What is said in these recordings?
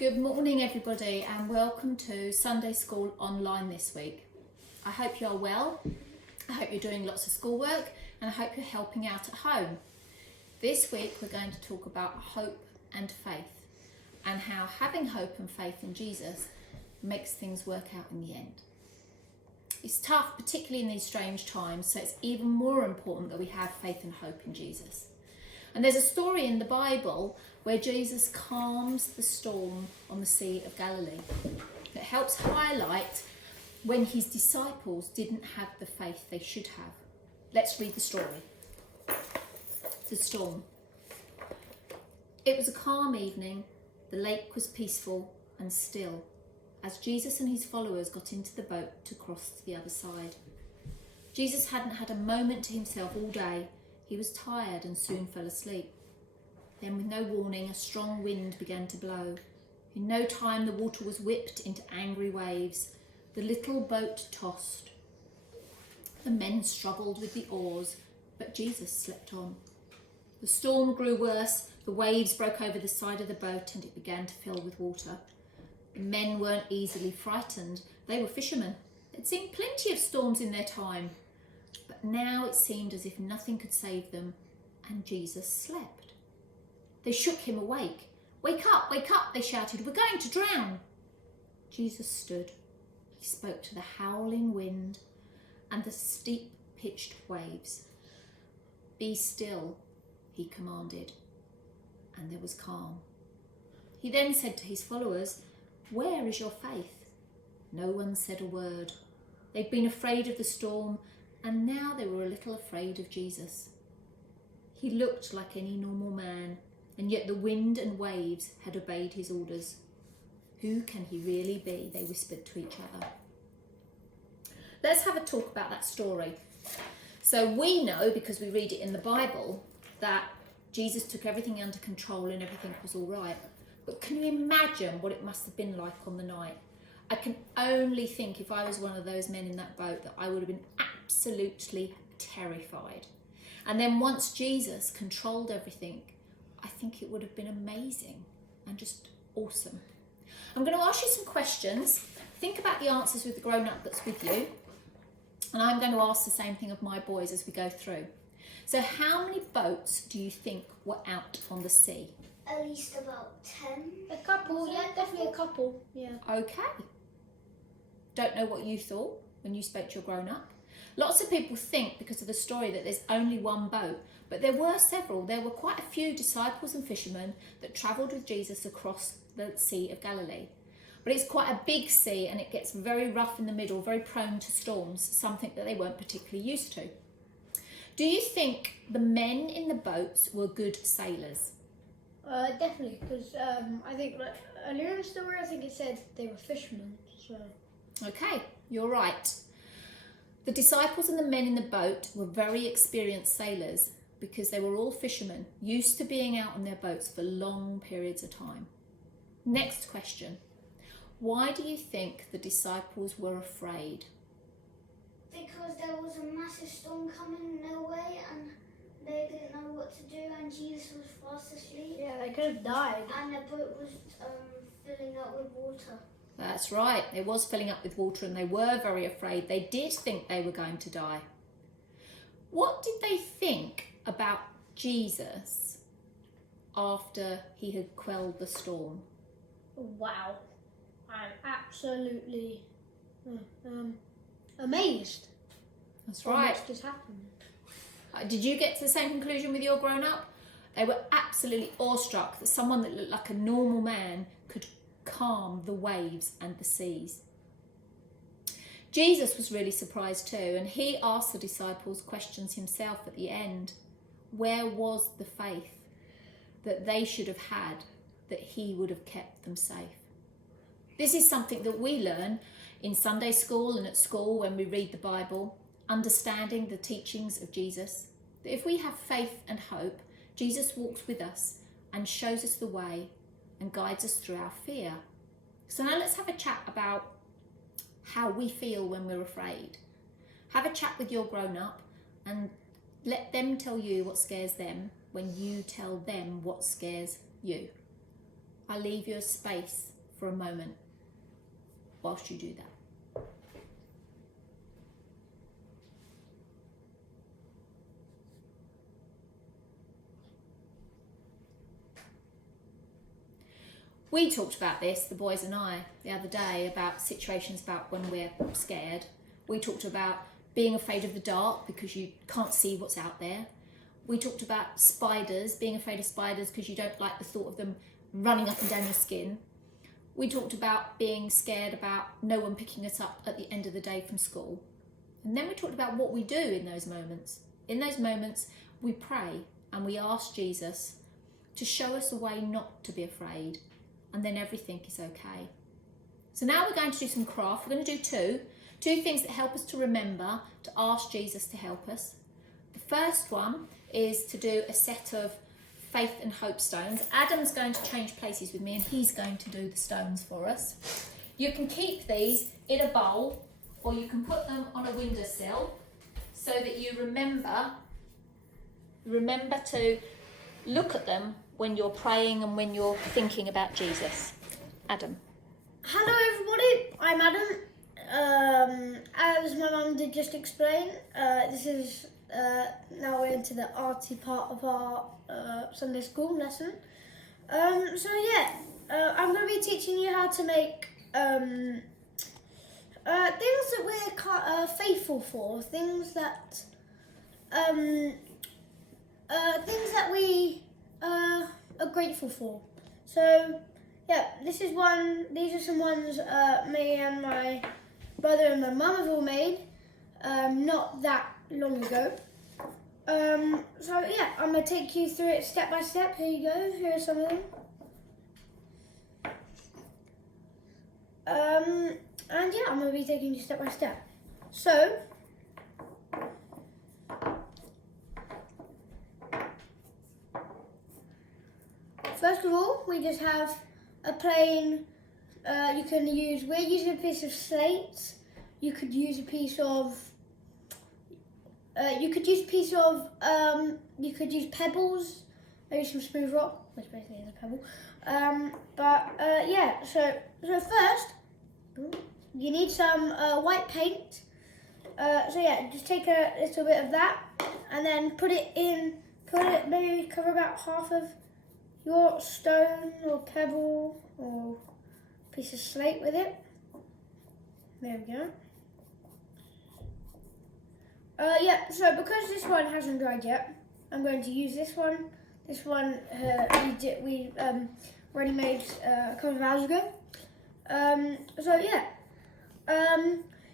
Good morning everybody and welcome to Sunday School Online this week. I hope you're well, I hope you're doing lots of schoolwork and I hope you're helping out at home. This week we're going to talk about hope and faith and how having hope and faith in Jesus makes things work out in the end. It's tough, particularly in these strange times, so it's even more important that we have faith and hope in Jesus. And there's a story in the Bible where Jesus calms the storm on the Sea of Galilee. It helps highlight when his disciples didn't have the faith they should have. Let's read the story. The storm. It was a calm evening. The lake was peaceful and still as Jesus and his followers got into the boat to cross to the other side. Jesus hadn't had a moment to himself all day. He was tired and soon fell asleep. Then, with no warning, a strong wind began to blow. In no time, the water was whipped into angry waves. The little boat tossed. The men struggled with the oars, but Jesus slept on. The storm grew worse. The waves broke over the side of the boat and it began to fill with water. The men weren't easily frightened. They were fishermen. They'd seen plenty of storms in their time. But now it seemed as if nothing could save them, and Jesus slept. They shook him awake. Wake up, they shouted. We're going to drown. Jesus stood. He spoke to the howling wind and the steep-pitched waves. Be still, he commanded, and there was calm. He then said to his followers, where is your faith? No one said a word. They'd been afraid of the storm, and now they were a little afraid of Jesus. He looked like any normal man, and yet the wind and waves had obeyed his orders. Who can he really be? They whispered to each other. Let's have a talk about that story. So we know, because we read it in the Bible, that Jesus took everything under control and everything was all right. But can you imagine what it must have been like on the night? I can only think if I was one of those men in that boat that I would have been absolutely terrified. And then once Jesus controlled everything, I think it would have been amazing and just awesome. I'm going to ask you some questions. Think about the answers with the grown-up that's with you. And I'm going to ask the same thing of my boys as we go through. So how many boats do you think were out on the sea? At least about 10. A couple, yeah, definitely a couple, yeah. Okay. Don't know what you thought when you spoke to your grown-up. Lots of people think, because of the story, that there's only one boat, but there were several. There were quite a few disciples and fishermen that travelled with Jesus across the Sea of Galilee. But it's quite a big sea and it gets very rough in the middle, very prone to storms, something that they weren't particularly used to. Do you think the men in the boats were good sailors? Definitely, because I think like, earlier in the story, I think it said they were fishermen, so... Okay, you're right. The disciples and the men in the boat were very experienced sailors because they were all fishermen, used to being out on their boats for long periods of time. Next question. Why do you think the disciples were afraid? Because there was a massive storm coming their way and they didn't know what to do and Jesus was fast asleep. Yeah, they could have died. And the boat was filling up with water. That's right, it was filling up with water and they were very afraid. They did think they were going to die. What did they think about Jesus after he had quelled the storm? Wow. I'm absolutely amazed. That's right. What just happened? Did you get to the same conclusion with your grown-up? They were absolutely awestruck that someone that looked like a normal man could calm the waves and the seas. Jesus was really surprised too, and he asked the disciples questions himself at the end. Where was the faith that they should have had that he would have kept them safe? This is something that we learn in Sunday school and at school when we read the Bible, understanding the teachings of Jesus. That if we have faith and hope, Jesus walks with us and shows us the way and guides us through our fear. So now let's have a chat about how we feel when we're afraid. Have a chat with your grown-up and let them tell you what scares them when you tell them what scares you. I'll leave you a space for a moment whilst you do that. We talked about this, the boys and I, the other day, about situations about when we're scared. We talked about being afraid of the dark because you can't see what's out there. We talked about spiders, being afraid of spiders because you don't like the thought of them running up and down your skin. We talked about being scared about no one picking us up at the end of the day from school. And then we talked about what we do in those moments. In those moments, we pray and we ask Jesus to show us a way not to be afraid, and then everything is okay. So now we're going to do some craft. We're going to do two things that help us to remember to ask Jesus to help us. The first one is to do a set of faith and hope stones. Adam's going to change places with me and he's going to do the stones for us. You can keep these in a bowl or you can put them on a windowsill so that you remember to look at them when you're praying and when you're thinking about Jesus. Adam. Hello everybody, I'm Adam. As my mum did just explain, this is now we're into the arty part of our Sunday school lesson. I'm going to be teaching you how to make things that we're faithful for, things that we are grateful for. So yeah, these are some ones me and my brother and my mum have all made not that long ago. I'm going to take you through it step by step. Here you go, here are some of them. I'm going to be taking you step by step. So, first of all, we just have a plain, we're using a piece of slate, you could use pebbles, maybe some smooth rock, which basically is a pebble. So first, you need some white paint. Just take a little bit of that and then maybe cover about half of your stone or pebble or piece of slate with it. There we go. So because this one hasn't dried yet, I'm going to use this one. This one we already made a couple of hours ago.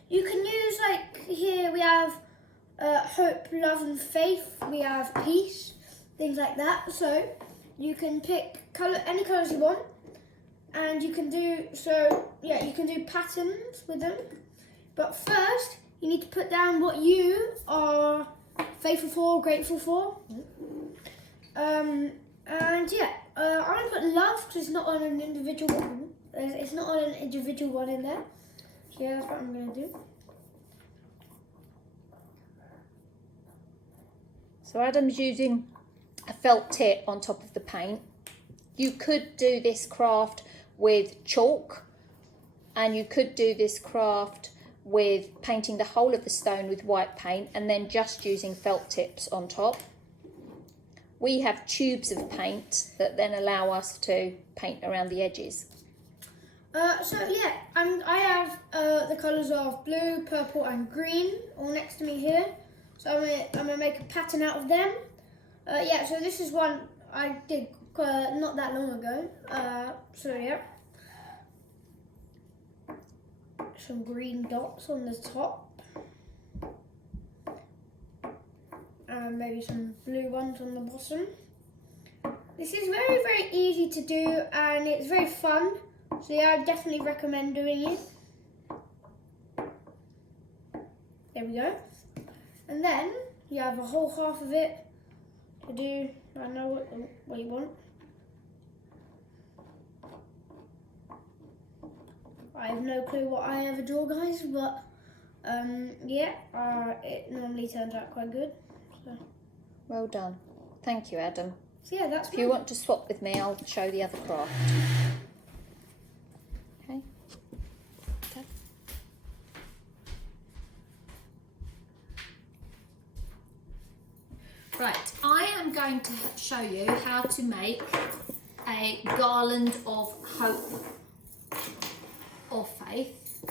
You can use, like, here we have hope, love and faith. We have peace, things like that. So you can pick any colours you want, and you can do patterns with them. But first, you need to put down what you are faithful for, grateful for. I'm going to put love because it's not on an individual one. It's not on an individual one in there. So yeah, that's what I'm going to do. So Adam's using a felt tip on top of the paint. You could do this craft with chalk, and you could do this craft with painting the whole of the stone with white paint and then just using felt tips on top. We have tubes of paint that then allow us to paint around the edges. I have the colours of blue, purple and green all next to me here. So I'm gonna make a pattern out of them. So this is one I did not that long ago. Some green dots on the top. And maybe some blue ones on the bottom. This is very, very easy to do and it's very fun. So yeah, I definitely recommend doing it. There we go. And then you have a whole half of it to do, I don't know what you want. I have no clue what I ever draw, guys, but it normally turns out quite good. So. Well done. Thank you, Adam. So yeah, that's If you want to swap with me, I'll show the other craft. I am going to show you how to make a garland of hope or faith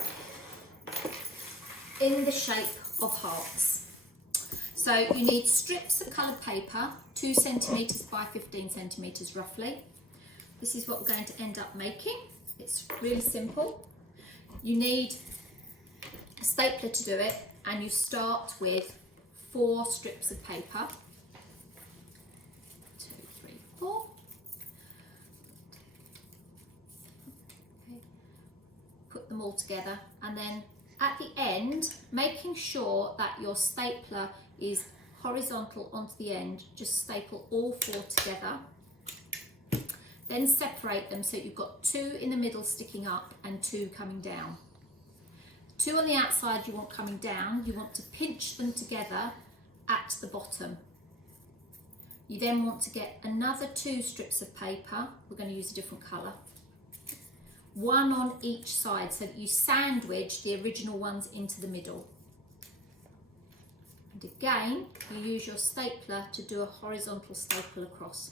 in the shape of hearts. So you need strips of coloured paper, 2 centimetres by 15 centimetres roughly. This is what we're going to end up making. It's really simple. You need a stapler to do it, and you start with 4 strips of paper. 2, 3, 4. Okay. Put them all together, and then at the end, making sure that your stapler is horizontal onto the end, just staple all 4 together. Then separate them so you've got 2 in the middle sticking up and 2 coming down. 2 on the outside you want coming down, you want to pinch them together at the bottom. You then want to get another 2 strips of paper, we're going to use a different colour, 1 on each side so that you sandwich the original ones into the middle. And again, you use your stapler to do a horizontal staple across.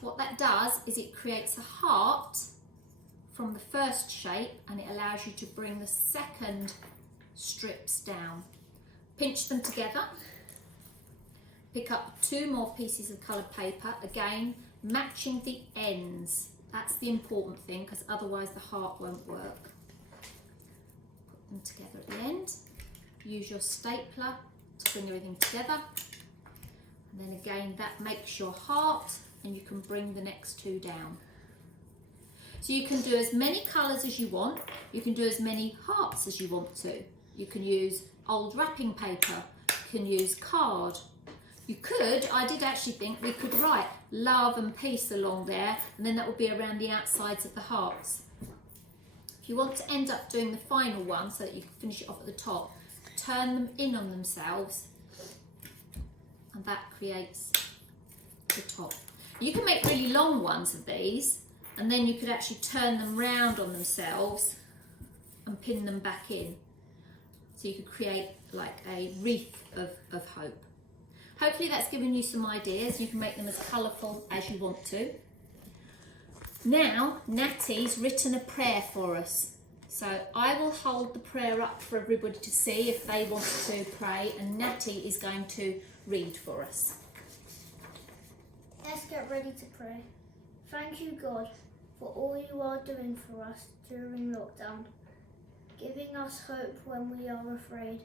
What that does is it creates a heart from the first shape, and it allows you to bring the second strips down. Pinch them together, pick up 2 more pieces of coloured paper, again matching the ends. That's the important thing, because otherwise the heart won't work. Put them together at the end. Use your stapler to bring everything together, and then again that makes your heart, and you can bring the next 2 down. So you can do as many colours as you want, you can do as many hearts as you want to. You can use old wrapping paper, you can use card. You could, I did actually think we could write love and peace along there, and then that would be around the outsides of the hearts. If you want to end up doing the final one so that you can finish it off at the top, turn them in on themselves, and that creates the top. You can make really long ones of these, and then you could actually turn them round on themselves and pin them back in. So you could create like a wreath of hope. Hopefully that's given you some ideas. You can make them as colourful as you want to. Now, Natty's written a prayer for us. So I will hold the prayer up for everybody to see if they want to pray, and Natty is going to read for us. Let's get ready to pray. Thank you, God, for all you are doing for us during lockdown, giving us hope when we are afraid,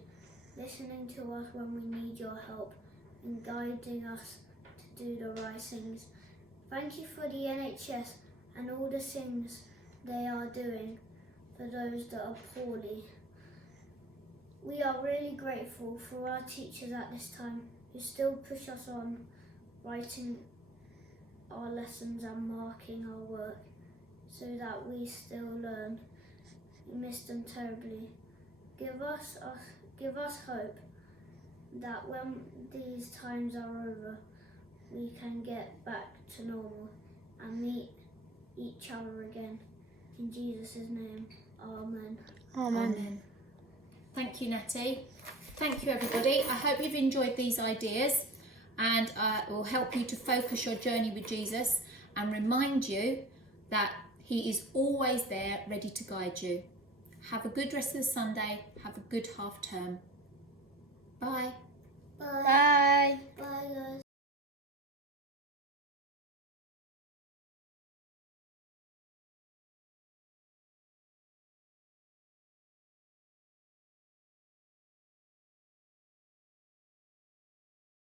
listening to us when we need your help, and guiding us to do the right things. Thank you for the NHS and all the things they are doing for those that are poorly. We are really grateful for our teachers at this time who still push us on, writing our lessons and marking our work so that we still learn. We miss them terribly. Give us hope that when these times are over, we can get back to normal and meet each other again. In Jesus' name, amen. Amen. Thank you, Natty. Thank you, everybody. I hope you've enjoyed these ideas, and it will help you to focus your journey with Jesus and remind you that he is always there ready to guide you. Have a good rest of the Sunday. Have a good half term. Bye. Bye. Bye. Bye, guys.